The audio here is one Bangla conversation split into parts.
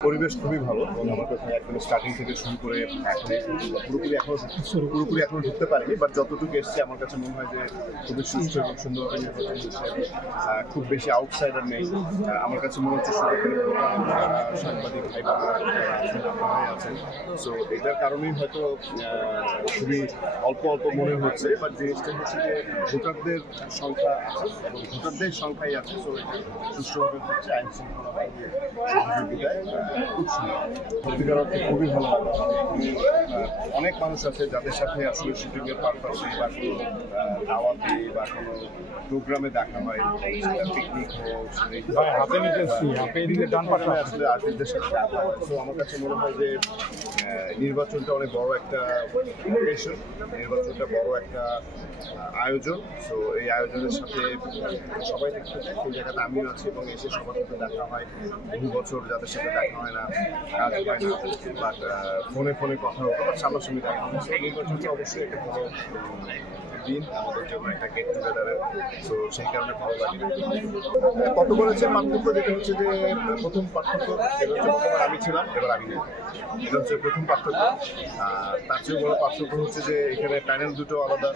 পরিবেশ খুবই ভালো এবং আমার কাছে একদম স্টার্টিং থেকে শুরু করে পুরোপুরি এখনো ঢুকতে পারিনি, বাট যতটুকু এসছে আমার কাছে মনে হয় যে খুবই সুষ্ঠু এবং সুন্দরভাবে নির্বাচন হচ্ছে। খুব বেশি আউটসাইডার নেই। আমার কাছে মনে হচ্ছে শুধু সাংবাদিক ভাই বোনেরা আছেন। সো এটার কারণেই হয়তো খুবই অল্প মনে হচ্ছে, বাট জিনিসটা হচ্ছে যে ভোটারদের সংখ্যা আছে এবং ভোটারদের সংখ্যাই আছে। সো এটা সুষ্ঠুভাবে হচ্ছে, আইন শৃঙ্খলা সহযোগিতায় খুব সুন্দর। সত্যিকার অর্থে খুবই ভালো লাগে। অনেক মানুষ আছে যাদের সাথে আসলে শুটিংয়ের পারপাসে বা কোনো দাওয়াতে বা কোনো প্রোগ্রামে দেখা হয়, পিকনিক হোক, আসলে আর্টিস্টদের সাথে দেখা হয়। তো আমার কাছে মনে হয় যে নির্বাচনটা অনেক বড় একটা অকেশন, নির্বাচনটা বড় একটা আয়োজন। সো এই আয়োজনের সাথে সবাই থাকতে চায়, সেই জায়গাতে আমিও আছি এবং এসে সবার সাথে দেখা হয়। বহু বছর যাদের সাথে দেখা হয় না, কাজ হয় না, বাট ফোনে কথা হতো, বাট সামনাসামনি দেখা হয়। সেই নির্বাচনটা অবশ্যই একটা বড় দিন আমাদের জন্য, একটা গেট টুগেদারের। সো সেই কারণে ভালো লাগে। কত বলেছে পার্থক্য, যেটা হচ্ছে যে প্রথম পার্থক্য যেটা হচ্ছে বর্তমানে আমি ছিলাম, এবার আমি নেই, এটা হচ্ছে প্রথম পার্থক্য। তার চেয়ে বড় পার্থক্য হচ্ছে যে এখানে প্যানেল দুটো আলাদা,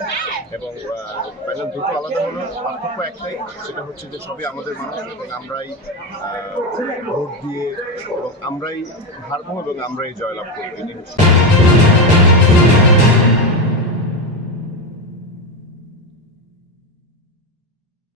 এবং প্যানেল দুটো আলাদা হলো পার্থক্য একটাই, সেটা হচ্ছে যে সবই আমাদের মানুষ এবং আমরাই ভোট দিয়ে এবং আমরাই হারবো এবং আমরাই জয়লাভ করবো।